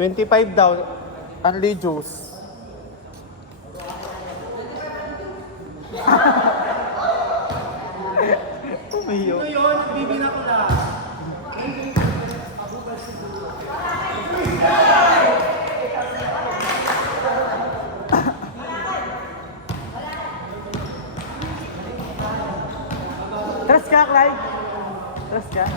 25 daw. Only juice. Umiyo. Ano yun? Bibina ko na. Trust ka, Clyde? Trust ka?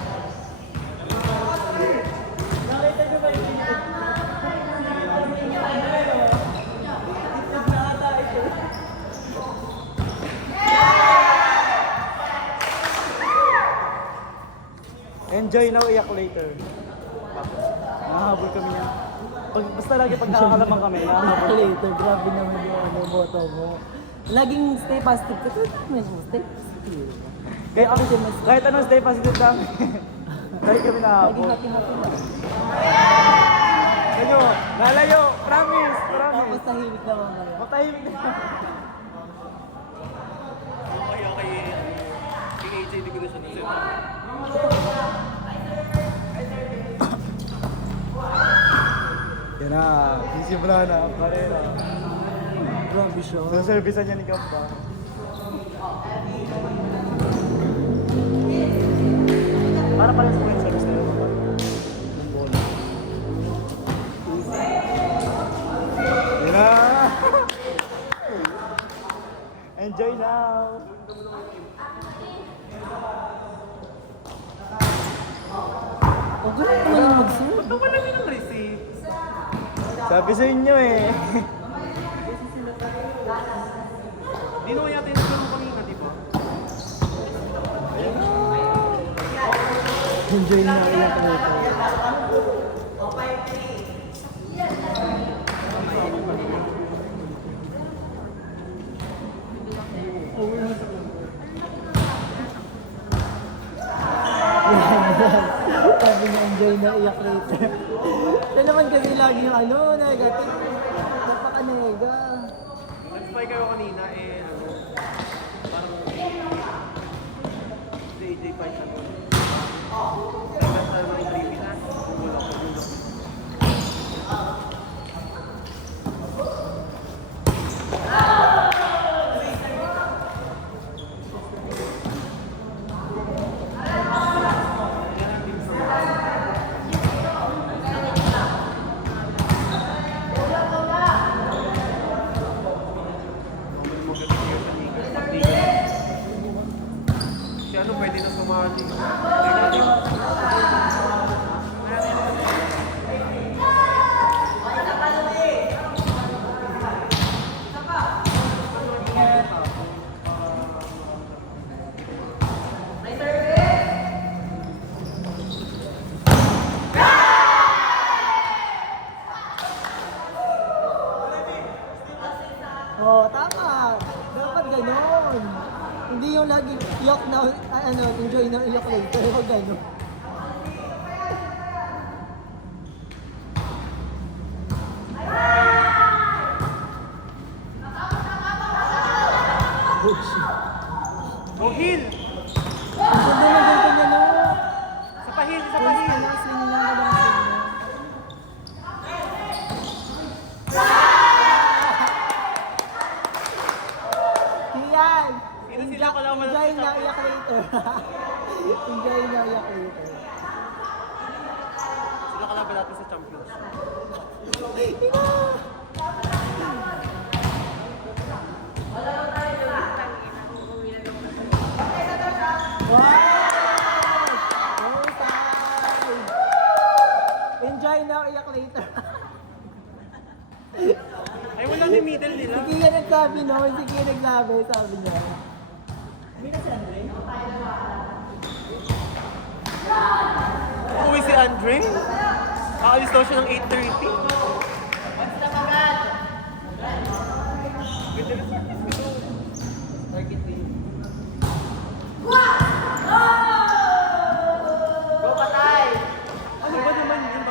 Enjoy now, iyak later. Nahabol kami yan. Basta lagi pag nakakalamang kami, nahabol. Later, grabe naman yung ano, boto mo. Laging stay positive ka. Stay positive. Kaya ako, kahit anong stay positive kami. Dahil kami Laging nahabol. happy-happy lang. Kanyo, lalayo, promise, promise. Tapos tahimik naman ngayon. Matahimik na. Okay. King AJ, di ko na siya nasin. Yan na, sisimula na, karera. Grabe siya. Servisan niya ni Gamba. Para pala sa point service na yun. Yan na! Enjoy now! Oh, ganun naman yung mag-serve. Ba't wala yun ang receipt? Sabi sa inyo eh. Di naman yata yung nagkaroon kanina, di ba? Enjoy na iyak later. Sabi niya, enjoy na iyak later. Ito naman kasi lagi yung ano, negative. Napaka-nega. Nag-spy kayo kanina, parang JJ pa siya doon. Basta naman yung creepy na. Bulok. Si ano pwede na sumali. Oh, tama. Dapat ganon. Hindi yung lagi iyak na, enjoy na iyak later. Huwag ganon. Oh, heal! Ang ganda ng ganito niya, no? Sa pahil! Swing lang, swing lang. Kian! Sino ko lang Enjoy na iyak later. Enjoy na iyak later. Sila kalaban natin sa championship. Enjoy now, iyak later. Ay, wala ni middle nila. Si Kian nagsabi, no? Si Kian nagsabi, sabi niya. Uwi si Andre. Aalis daw siya ng 8:30. Ganda na service ko doon. Go, patay! Ano ba naman yun?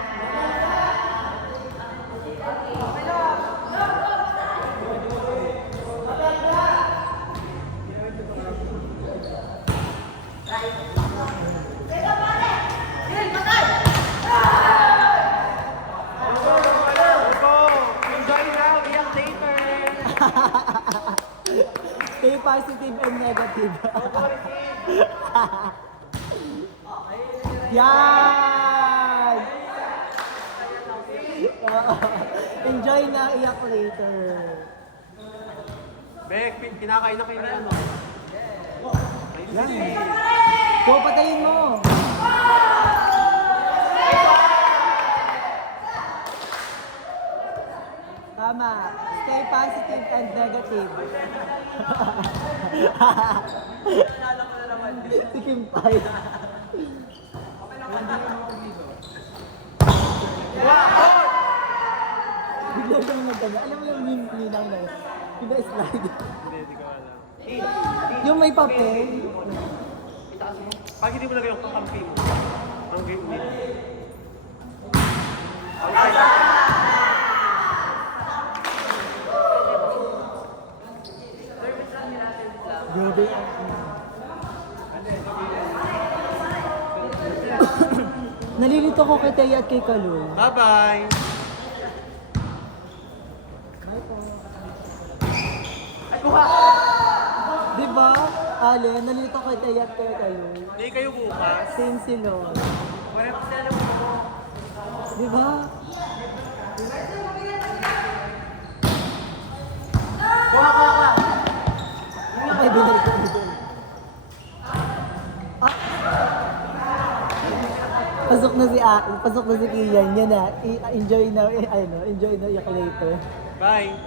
positive and negative. Yan! Oo. Enjoy na, iyak later. Bek, kinakain na kayo ni ano. Yan. Go, patayin mo. Tama. Stay positive and negative. Si Kim Pai. Bigla siyang nagkanya. Alam mo yung ninang na yun? Pina-slide. Hindi ko alam. Yung may papel. Pag hindi mo lagay yung kakampi mo, ang game nila. Grabe. Nalilito ko kay Teya at kay Kalu. Bye-bye! Diba? Ale, nalilito ko kay Teya at kay Kalu. Hindi kayo bukas. Same sila. Diba? Ay, binalik ko dito. Pasok na si Kian. Yan na. Enjoy na, enjoy na yak later. Bye!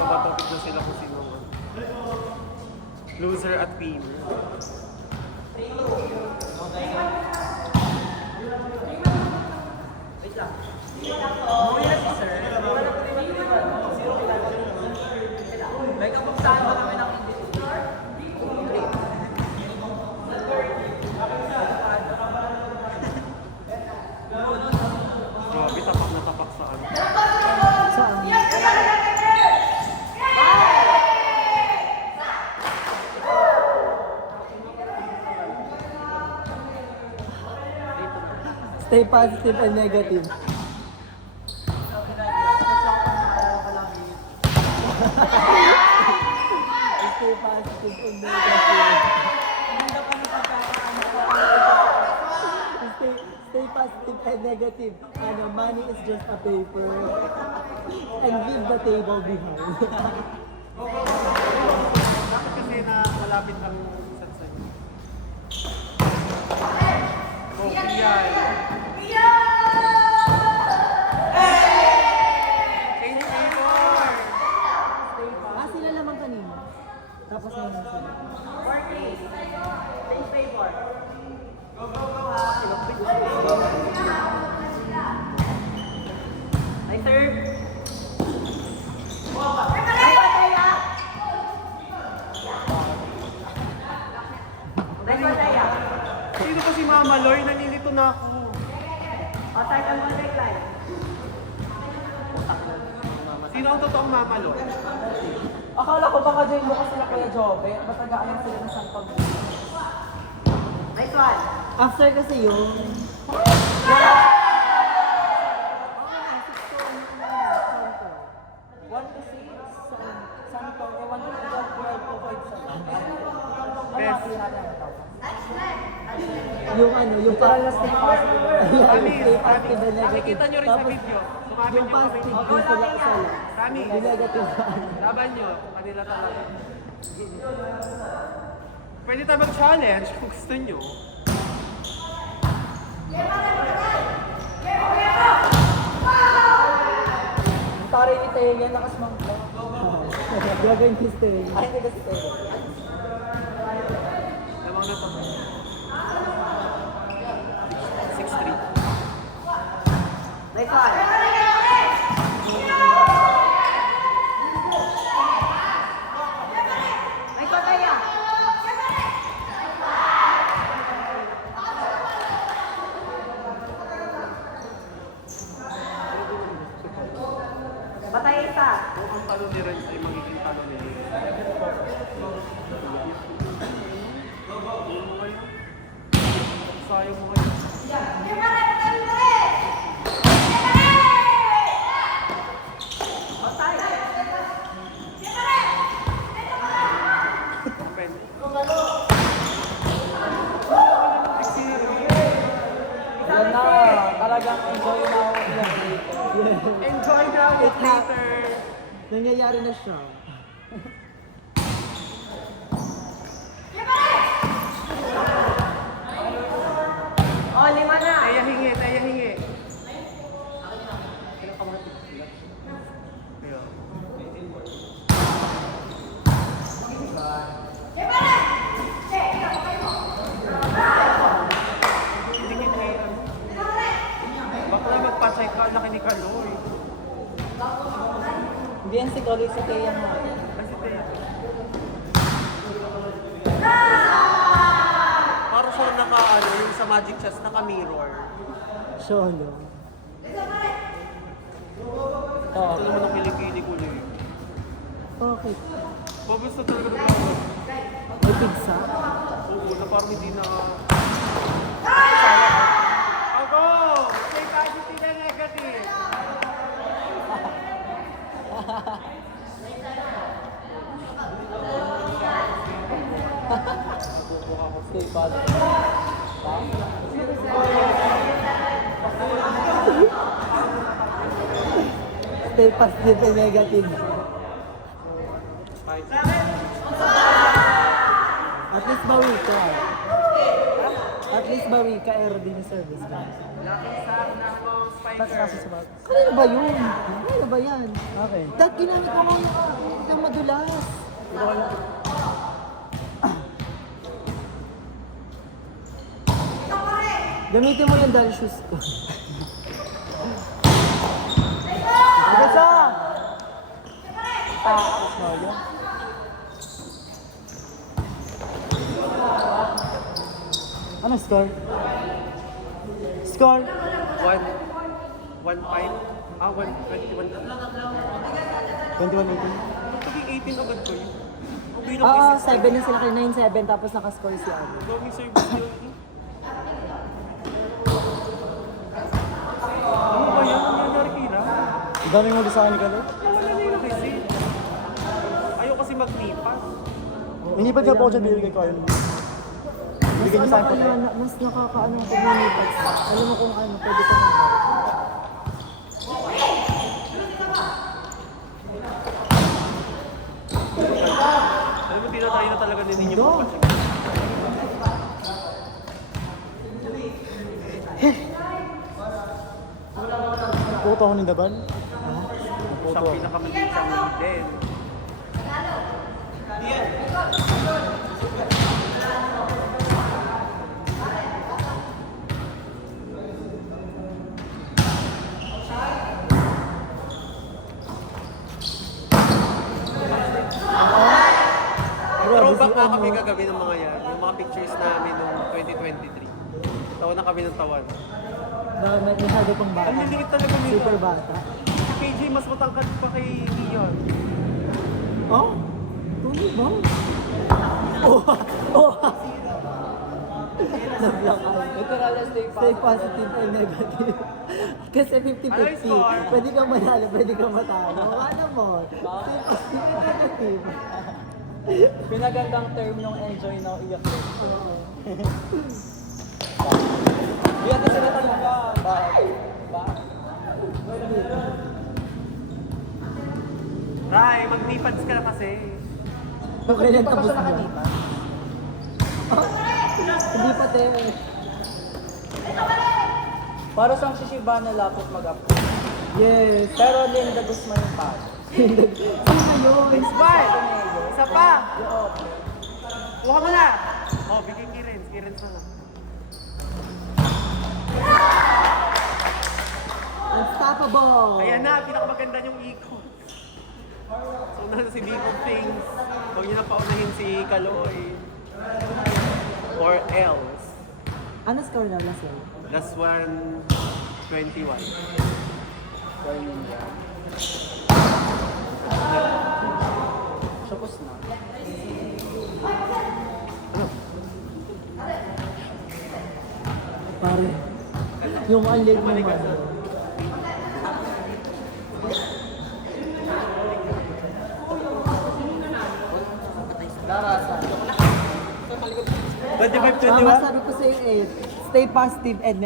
Babatopik na sila kung sino ang loser at winner. Grabe, tapak na tapak sa ano. Saan? Stay positive and negative. Stay positive and negative. Stay positive and negative. Ano, money is just a paper. And leave the table behind. Dapat kasi na malapit ang sansan. Oh, Piyay! Change favor! Sila lamang kanina. Tapos na yun sila. I serve. Sino pa si Mama Loy? Nalilito na ako. Sino ang totoong Mama Loy? Akala ko baka dyan mo sila Kuya Jobe. Matagaan sila ng sampag. Nice one. After kasi yung... One to six. Santo. One to 12 to 5. Best. Yung ano, yung Literal na stay positive. Anis, Anis. Nakikita nyo rin sa Tapos, video. Sumabit yung yung kami. positive, yung sila kasala. Kami. Yung negative. Laban nyo. Kanila talaga. Pwede tayo mag-challenge kung gusto nyo. Tari ni Teya, lakas mang ko. Gagawin ko stay. Ay, hindi kasi Teya. Lamang na ito. 6-3. Nice one. Nice one, Teya. Batay isa. Kung ang talo ni Renz ay magiging talo ni Renz. Sayang mo kayo. Open. Yan na, talagang enjoy na ako iyak later. Enjoy now it later. Nangyayari na siya. Taya hingi, taya hingi. Ayun. Dikit kay ano. Bakla magpa-check ka, laki ni Kaloy. Hindi yan si Kaloy si Kaya nga. Kasi Taya. Parang siya naka-ano, yung sa Magic Chess, naka-mirror. Solo. Ito, Ito naman ang kilikili ko eh. Okay. Pabusta talaga ng mga. May pizza? Oo, na parang hindi na... Sayang. Ako! Say positive and negative! stay positive. Stay positive and negative. At least bawi ka. At least bawi ka, air din yung service ka. Tapos kaso sa bag. Kanino ba yun? Kanino ba yan? Okay. Dahil ginamit mo yung madulas. Gamitin mo yung dahil shoes ko. Pizza! Taas mo yun. Ano score? Score? 1-5? Ah, 1-21. 21-18. Magiging 18 agad ko yun. Ang bilang Oo, physics. 7 na sila kay 9-7 tapos nakascore si Ano. Daming service yun. Ano ba yan? Ang nangyari kira? Ang daming huli sa akin ni Kaloy. Wala na yung kasi. Ayaw kasi magnipas. Hindi pa po dyan binigay ko yun. Mas Bigyan niyo sa akin po. mas nakakaano ang communities. Alam mo kung ano, pwede ko na. Alam mo, tinatry na talaga din ninyo po kasi. Puto ako ng daban. Siya Puto ako. pinakamaliit siyang din. Throwback na kami kagabi ng mga yan. Yung mga pictures namin noong 2023. Tawa na kami ng tawan. May masyado pang bata. Ang liliit talaga nila. Super bata. Si PJ mas matangkad pa kay Dion. Oh? Tuli ba? Oh! Oh! Nablokan. Literal na stay Stay positive. positive and negative. Kasi 50-50. Ano yung score? Pwede kang manalo, pwede kang matalo. Ano mo? Stay positive and negative. Pinagandang term yung enjoy na iyak later. Hindi natin sila talaga. Bakit? Ray, magnipads ka na kasi. Okay lang, Pa tapos siya na. nakalipa. Hindi pa, te. Para sa Shishibana lapot mag-up. Yes. Pero Linda Guzman yung palo. Sino yun? Smart! Isa pa! Kuha mo na! Oh, bigay Kirens. Kirens na lang. Unstoppable! Ayan na, pinakamaganda yung ikot. So, na si Deep of Things. Huwag niyo na paunahin si Kaloy. Or else. Ano score na last one? Last one, 21. Supos na. pare. Yung unlit mo Bumalik ka man. sa- Darasa. 25, Mama, sabi ko sa'yo eh, stay positive and